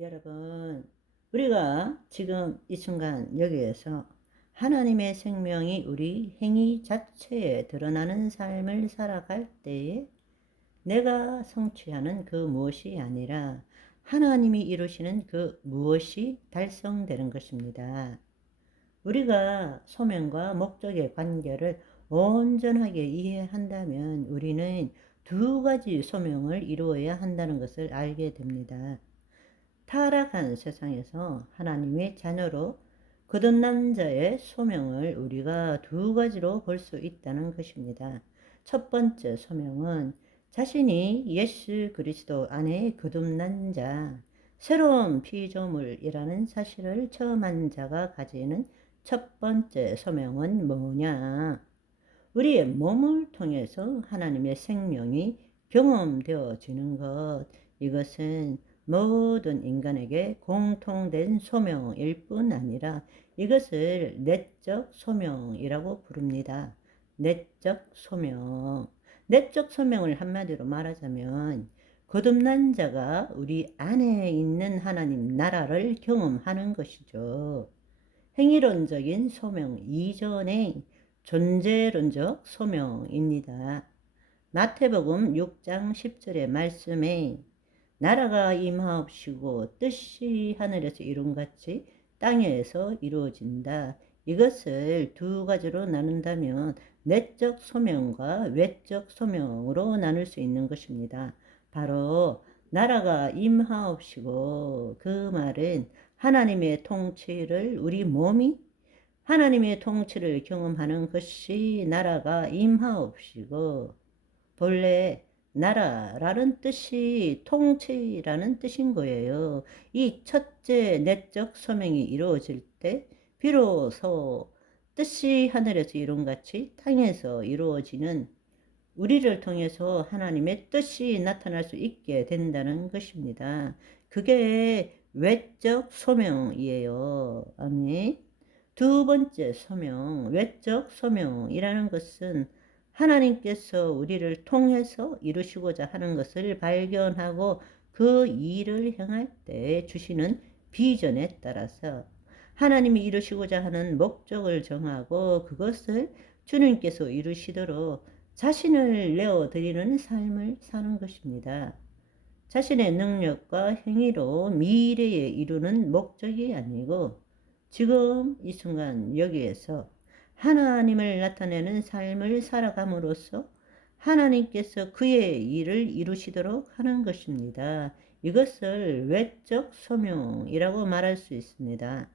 여러분, 우리가 지금 이 순간 여기에서 하나님의 생명이 우리 행위 자체에 드러나는 삶을 살아갈 때에 내가 성취하는 그 무엇이 아니라 하나님이 이루시는 그 무엇이 달성되는 것입니다. 우리가 소명과 목적의 관계를 온전하게 이해한다면 우리는 두 가지 소명을 이루어야 한다는 것을 알게 됩니다. 타락한 세상에서 하나님의 자녀로 거듭난 자의 소명을 우리가 두 가지로 볼 수 있다는 것입니다. 첫 번째 소명은 자신이 예수 그리스도 안에 거듭난 자, 새로운 피조물이라는 사실을 체험한 자가 가지는 첫 번째 소명은 뭐냐? 우리의 몸을 통해서 하나님의 생명이 경험되어지는 것, 이것은 모든 인간에게 공통된 소명일 뿐 아니라 이것을 내적 소명이라고 부릅니다. 내적 소명. 내적 소명을 한마디로 말하자면 거듭난 자가 우리 안에 있는 하나님 나라를 경험하는 것이죠. 행위론적인 소명 이전에 존재론적 소명입니다. 마태복음 6장 10절의 말씀에 나라가 임하옵시고 뜻이 하늘에서 이룬같이 땅에서 이루어진다. 이것을 두 가지로 나눈다면 내적 소명과 외적 소명으로 나눌 수 있는 것입니다. 바로 나라가 임하옵시고, 그 말은 하나님의 통치를 우리 몸이 하나님의 통치를 경험하는 것이 나라가 임하옵시고, 본래 나라라는 뜻이 통치라는 뜻인 거예요. 이 첫째 내적 소명이 이루어질 때 비로소 뜻이 하늘에서 이룬같이 땅에서 이루어지는 우리를 통해서 하나님의 뜻이 나타날 수 있게 된다는 것입니다. 그게 외적 소명이에요. 아멘. 두 번째 소명, 외적 소명이라는 것은 하나님께서 우리를 통해서 이루시고자 하는 것을 발견하고 그 일을 행할 때 주시는 비전에 따라서 하나님이 이루시고자 하는 목적을 정하고 그것을 주님께서 이루시도록 자신을 내어드리는 삶을 사는 것입니다. 자신의 능력과 행위로 미래에 이루는 목적이 아니고 지금 이 순간 여기에서 하나님을 나타내는 삶을 살아감으로써 하나님께서 그의 일을 이루시도록 하는 것입니다. 이것을 외적 소명이라고 말할 수 있습니다.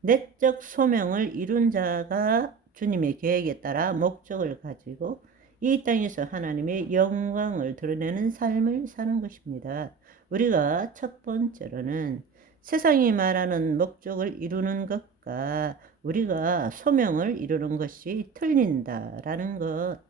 내적 소명을 이룬 자가 주님의 계획에 따라 목적을 가지고 이 땅에서 하나님의 영광을 드러내는 삶을 사는 것입니다. 우리가 첫 번째로는 세상이 말하는 목적을 이루는 것과 우리가 소명을 이루는 것이 틀린다라는 것.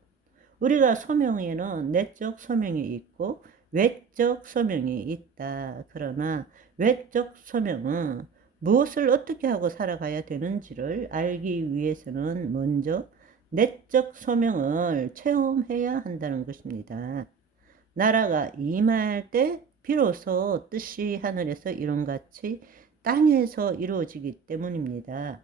우리가 소명에는 내적 소명이 있고 외적 소명이 있다. 그러나 외적 소명은 무엇을 어떻게 하고 살아가야 되는지를 알기 위해서는 먼저 내적 소명을 체험해야 한다는 것입니다. 나라가 임할 때 비로소 뜻이 하늘에서 이룬같이 땅에서 이루어지기 때문입니다.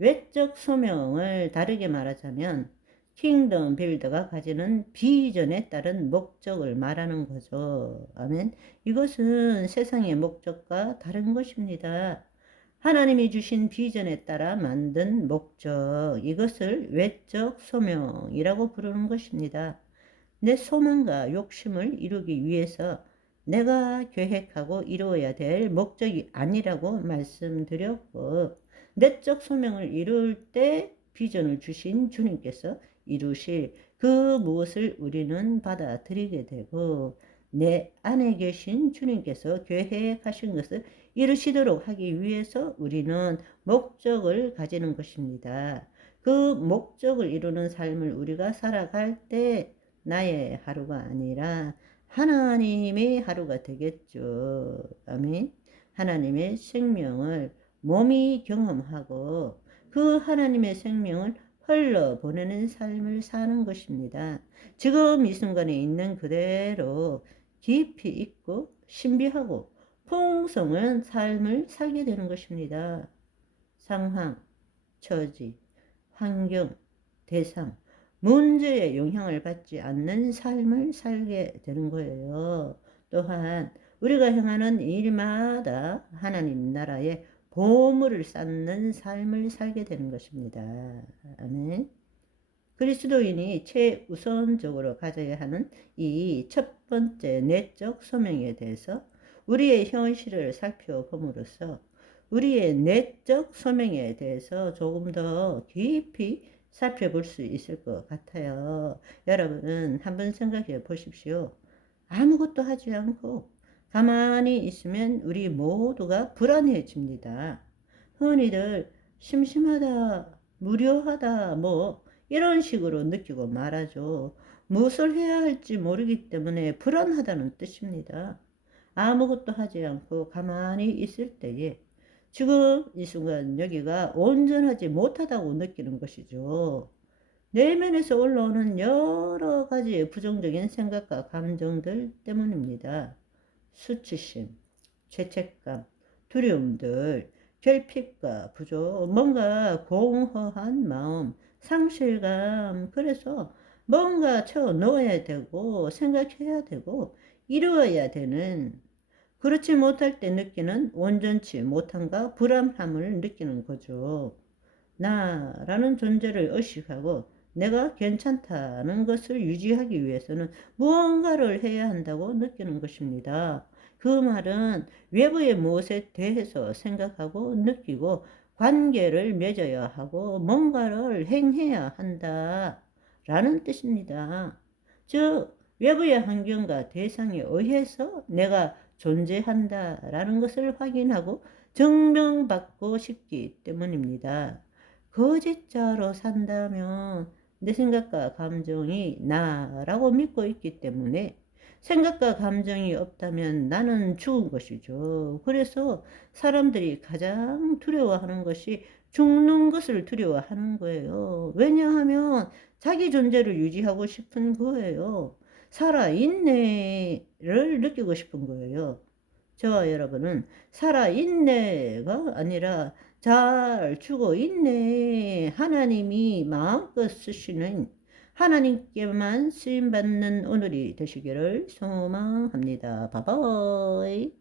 외적 소명을 다르게 말하자면 킹덤 빌더가 가지는 비전에 따른 목적을 말하는 거죠. 아멘. 이것은 세상의 목적과 다른 것입니다. 하나님이 주신 비전에 따라 만든 목적, 이것을 외적 소명이라고 부르는 것입니다. 내 소망과 욕심을 이루기 위해서 내가 계획하고 이루어야 될 목적이 아니라고 말씀드렸고, 내적 소명을 이룰 때 비전을 주신 주님께서 이루실 그 무엇을 우리는 받아들이게 되고 내 안에 계신 주님께서 계획하신 것을 이루시도록 하기 위해서 우리는 목적을 가지는 것입니다. 그 목적을 이루는 삶을 우리가 살아갈 때 나의 하루가 아니라 하나님의 하루가 되겠죠. 아멘. 하나님의 생명을 몸이 경험하고 그 하나님의 생명을 흘러보내는 삶을 사는 것입니다. 지금 이 순간에 있는 그대로 깊이 있고 신비하고 풍성한 삶을 살게 되는 것입니다. 상황, 처지, 환경, 대상, 문제에 영향을 받지 않는 삶을 살게 되는 거예요. 또한 우리가 행하는 일마다 하나님 나라의 보물을 쌓는 삶을 살게 되는 것입니다. 아멘. 그리스도인이 최우선적으로 가져야 하는 이 첫 번째 내적 소명에 대해서 우리의 현실을 살펴봄으로써 우리의 내적 소명에 대해서 조금 더 깊이 살펴볼 수 있을 것 같아요. 여러분 한번 생각해 보십시오. 아무것도 하지 않고 가만히 있으면 우리 모두가 불안해집니다. 흔히들 심심하다, 무료하다, 이런 식으로 느끼고 말하죠. 무엇을 해야 할지 모르기 때문에 불안하다는 뜻입니다. 아무것도 하지 않고 가만히 있을 때에 지금 이 순간 여기가 온전하지 못하다고 느끼는 것이죠. 내면에서 올라오는 여러 가지 부정적인 생각과 감정들 때문입니다. 수치심, 죄책감, 두려움들, 결핍과 부족, 뭔가 공허한 마음, 상실감, 그래서 뭔가 채워 넣어야 되고 생각해야 되고 이루어야 되는, 그렇지 못할 때 느끼는 온전치 못함과 불안함을 느끼는 거죠. 나라는 존재를 의식하고 내가 괜찮다는 것을 유지하기 위해서는 무언가를 해야 한다고 느끼는 것입니다. 그 말은 외부의 무엇에 대해서 생각하고 느끼고 관계를 맺어야 하고 뭔가를 행해야 한다라는 뜻입니다. 즉 외부의 환경과 대상에 의해서 내가 존재한다라는 것을 확인하고 증명받고 싶기 때문입니다. 거짓자로 산다면 내 생각과 감정이 나라고 믿고 있기 때문에 생각과 감정이 없다면 나는 죽은 것이죠. 그래서 사람들이 가장 두려워하는 것이 죽는 것을 두려워하는 거예요. 왜냐하면 자기 존재를 유지하고 싶은 거예요. 살아있네를 느끼고 싶은 거예요. 저와 여러분은 살아있네가 아니라 잘 죽어 있네. 하나님이 마음껏 쓰시는 하나님께만 쓰임받는 오늘이 되시기를 소망합니다. 바이바이.